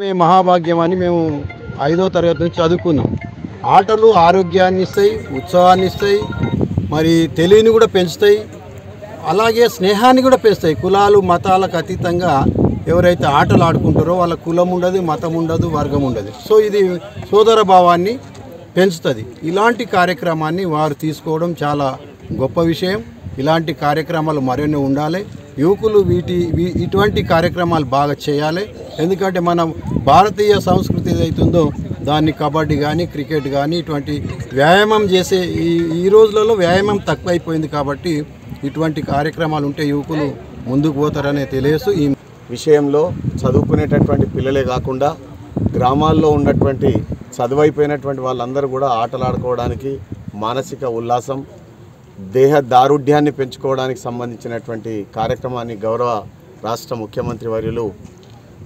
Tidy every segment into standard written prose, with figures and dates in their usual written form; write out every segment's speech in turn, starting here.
మహాభాగ్యం అని మేము 5వ తరగతి నుంచి చదువుకున్నాం. ఆటలు ఆరోగ్యాన్ని ఇస్తాయి, ఉత్సాహాన్ని ఇస్తాయి, మరి తెలివిని కూడా పెంచుతాయి, అలాగే స్నేహాన్ని కూడా పెంచుతాయి. కులాలు మతాలకు అతీతంగా ఎవరైతే ఆటలు ఆడుకుంటారో వాళ్ళ కులం ఉండదు, మతం ఉండదు, వర్గం ఉండదు. సో ఇది సోదర భావాన్ని పెంచుతుంది. ఇలాంటి కార్యక్రమాన్ని వారు తీసుకోవడం చాలా గొప్ప విషయం. ఇలాంటి కార్యక్రమాలు మరెన్నో ఉండాలి. యువకులు ఇటువంటి కార్యక్రమాలు బాగా చేయాలి. ఎందుకంటే మన భారతీయ సంస్కృతి ఏదైతుందో దాన్ని కబడ్డీ కానీ క్రికెట్ కానీ ఇటువంటి వ్యాయామం చేసే ఈ రోజులలో వ్యాయామం తక్కువైపోయింది. కాబట్టి ఇటువంటి కార్యక్రమాలు ఉంటే యువకులు ముందుకు పోతారనే తెలియదు. ఈ విషయంలో చదువుకునేటటువంటి పిల్లలే కాకుండా గ్రామాల్లో ఉన్నటువంటి చదువైపోయినటువంటి వాళ్ళందరూ కూడా ఆటలు ఆడుకోవడానికి, మానసిక ఉల్లాసం, దేహ దారుఢ్యాన్ని పెంచుకోవడానికి సంబంధించినటువంటి కార్యక్రమాన్ని గౌరవ రాష్ట్ర ముఖ్యమంత్రి వర్యులు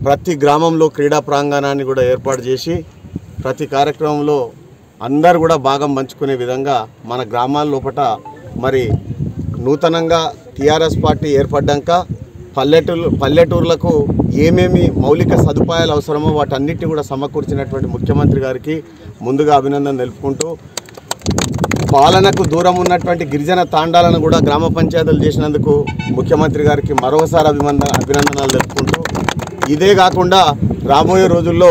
ప్రతి గ్రామంలో క్రీడా ప్రాంగణాన్ని కూడా ఏర్పాటు చేసి ప్రతి కార్యక్రమంలో అందరూ కూడా భాగం పంచుకునే విధంగా మన గ్రామాల లోపల మరి నూతనంగా టీఆర్ఎస్ పార్టీ ఏర్పడ్డాక పల్లెటూర్లకు ఏమేమి మౌలిక సదుపాయాలు అవసరమో వాటన్నిటిని కూడా సమకూర్చినటువంటి ముఖ్యమంత్రి గారికి ముందుగా అభినందన తెలుపుకుంటూ, పాలనకు దూరం ఉన్నటువంటి గిరిజన తాండాలను కూడా గ్రామ పంచాయతీలు చేసినందుకు ముఖ్యమంత్రి గారికి మరోసారి అభినందనలు తెలుపుకుంటూ, ఇదే కాకుండా రాబోయే రోజుల్లో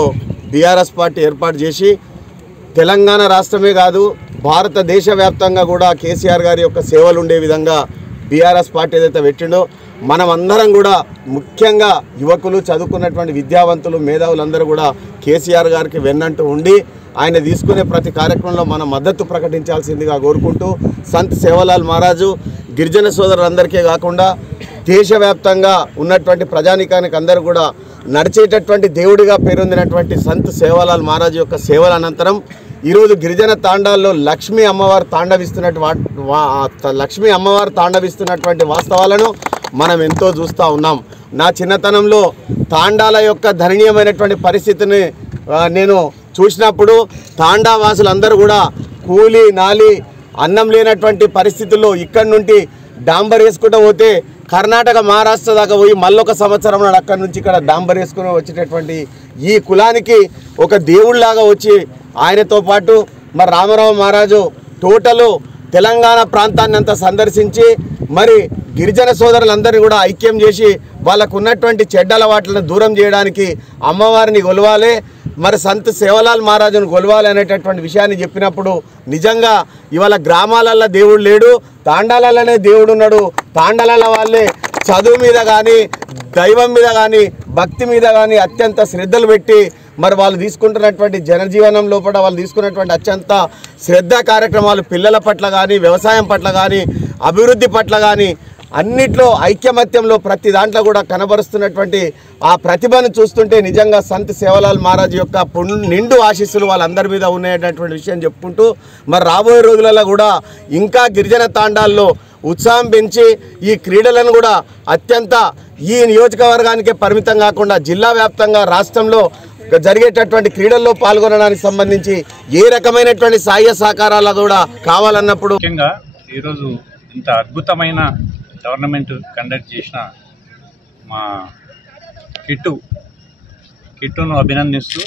బీఆర్ఎస్ పార్టీ ఏర్పాటు చేసి తెలంగాణ రాష్ట్రమే కాదు భారతదేశ వ్యాప్తంగా కూడా కేసీఆర్ గారి యొక్క సేవలు ఉండే విధంగా బీఆర్ఎస్ పార్టీ ఏదైతే పెట్టిండో మనం అందరం కూడా ముఖ్యంగా యువకులు, చదువుకున్నటువంటి విద్యావంతులు, మేధావులందరూ కూడా కేసీఆర్ గారికి వెన్నంటూ ఉండి ఆయన తీసుకునే ప్రతి కార్యక్రమంలో మన మద్దతు ప్రకటించాల్సిందిగా కోరుకుంటూ, సంత్ సేవలాల్ మహారాజు గిరిజన సోదరులందరికీ కాకుండా దేశవ్యాప్తంగా ఉన్నటువంటి ప్రజానికానికి అందరూ కూడా నడిచేటటువంటి దేవుడిగా పేరొందినటువంటి సంత్ సేవలాల్ మహారాజు యొక్క సేవల అనంతరం ఈరోజు గిరిజన తాండాల్లో లక్ష్మీ అమ్మవారు తాండవిస్తున్నటువంటి వాస్తవాలను మనం ఎంతో చూస్తూ ఉన్నాం. నా చిన్నతనంలో తాండాల యొక్క దయనీయమైనటువంటి పరిస్థితిని నేను చూసినప్పుడు తాండా వాసులందరూ కూడా కూలి నాలి అన్నం లేనటువంటి పరిస్థితుల్లో ఇక్కడి నుండి డాంబర్ వేసుకుంటూ పోతే కర్ణాటక, మహారాష్ట్ర దాకా పోయి మళ్ళొక సంవత్సరం నాడు అక్కడి నుంచి ఇక్కడ డాంబర్ వేసుకుని వచ్చేటటువంటి ఈ కులానికి ఒక దేవుళ్లాగా వచ్చి ఆయనతో పాటు మరి రామరావు మహారాజు టోటలు తెలంగాణ ప్రాంతాన్ని అంతా సందర్శించి మరి గిరిజన సోదరులందరినీ కూడా ఐక్యం చేసి వాళ్ళకు ఉన్నటువంటి చెడ్డ అలవాట్లను దూరం చేయడానికి అమ్మవారిని కొలవాలి, మరి సంత్ సేవలాల్ మహారాజును కొలవాలి అనేటటువంటి విషయాన్ని చెప్పినప్పుడు నిజంగా ఇవాళ గ్రామాలల్లో దేవుడు లేడు, తాండాలలోనే దేవుడు ఉన్నాడు. తాండాల వాళ్ళే చదువు మీద కానీ దైవం మీద కానీ భక్తి మీద కానీ అత్యంత శ్రద్ధలు పెట్టి మరి వాళ్ళు తీసుకుంటున్నటువంటి జనజీవనం లోపల వాళ్ళు తీసుకున్నటువంటి అత్యంత శ్రద్ధ కార్యక్రమాలు పిల్లల పట్ల కానీ, వ్యవసాయం పట్ల కానీ, అభివృద్ధి పట్ల కానీ అన్నిట్లో ఐక్యమత్యంలో ప్రతి దాంట్లో కూడా కనబరుస్తున్నటువంటి ఆ ప్రతిభను చూస్తుంటే నిజంగా సంత్ సేవలాల్ మహారాజ్ యొక్క నిండు ఆశీస్సులు వాళ్ళందరి మీద ఉన్నాయనేటువంటి విషయం చెప్పుకుంటూ, మరి రాబోయే రోజులలో కూడా ఇంకా గిరిజన తాండాల్లో ఉత్సాహం పెంచి ఈ క్రీడలను కూడా అత్యంత ఈ నియోజకవర్గానికే పరిమితం కాకుండా జిల్లా వ్యాప్తంగా రాష్ట్రంలో జరిగేటటువంటి క్రీడల్లో పాల్గొనడానికి సంబంధించి ఏ రకమైనటువంటి సహాయ సహకారాలు కూడా కావాలన్నప్పుడు ముఖ్యంగా ఈరోజు ఇంత అద్భుతమైన గవర్నమెంట్ కండక్ట్ చేసిన మా కిట్టును అభినందిస్తూ,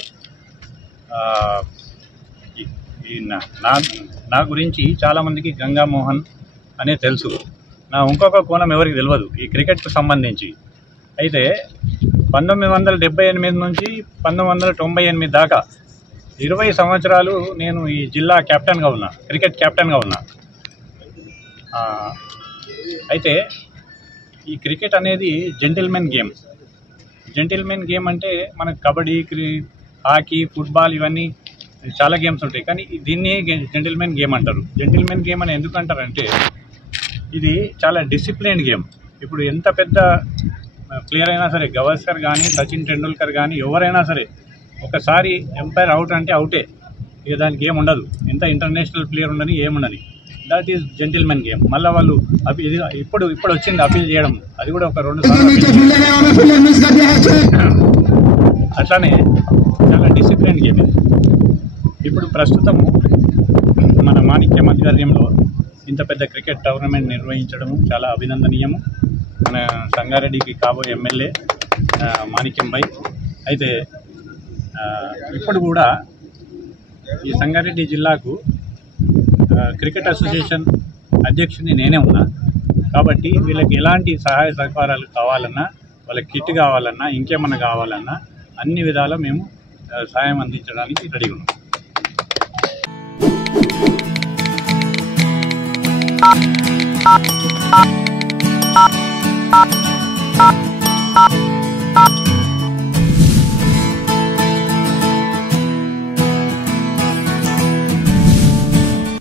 నా గురించి చాలామందికి గంగామోహన్ అనే తెలుసు. నా ఇంకొక కోణం ఎవరికి తెలియదు ఈ క్రికెట్కు సంబంధించి. అయితే 1978 నుంచి 1998 దాకా 20 సంవత్సరాలు నేను ఈ జిల్లా కెప్టెన్గా ఉన్నా, క్రికెట్ కెప్టెన్గా ఉన్నా. అయితే ఈ క్రికెట్ అనేది జెంటిల్మెన్ గేమ్ అంటే మనకు కబడ్డీ, హాకీ, ఫుట్బాల్ ఇవన్నీ చాలా గేమ్స్ ఉంటాయి, కానీ దీన్ని జెంటిల్మెన్ గేమ్ అంటారు. జెంటిల్మెన్ గేమ్ అని ఎందుకు అంటారంటే ఇది చాలా డిసిప్లిన్డ్ గేమ్. ఇప్పుడు ఎంత పెద్ద ప్లేయర్ అయినా సరే, గవాస్కర్ కానీ, సచిన్ టెండూల్కర్ కానీ ఎవరైనా సరే ఒకసారి ఎంపైర్ అవుట్ అంటే అవుటే, ఇక దానికి ఏం ఉండదు. ఎంత ఇంటర్నేషనల్ ప్లేయర్ ఉండని ఏముండని, దట్ ఈస్ జెంటిల్మెన్ గేమ్. మళ్ళీ వాళ్ళు ఇప్పుడు వచ్చింది అపీల్ చేయడం, అది కూడా ఒక 2 సార్లు. అట్లానే చాలా డిసిప్లిన్ గేమ్ ఇది. ఇప్పుడు ప్రస్తుతం మన మాణిక్యం ఆధ్వర్యంలో ఇంత పెద్ద క్రికెట్ టోర్నమెంట్ నిర్వహించడము చాలా అభినందనీయము. మన సంగారెడ్డికి కాబోయే ఎమ్మెల్యే మాణిక్యం భాయ్. అయితే ఇప్పుడు కూడా ఈ సంగారెడ్డి జిల్లాకు క్రికెట్ అసోసియేషన్ అధ్యక్షుడిని నేనే ఉన్నా కాబట్టి వీళ్ళకి ఎలాంటి సహాయ సహకారాలు కావాలన్నా, వాళ్ళకి కిట్ కావాలన్నా, ఇంకేమన్నా కావాలన్నా అన్ని విధాలా మేము సాయం అందించడానికి రెడీ ఉన్నాం.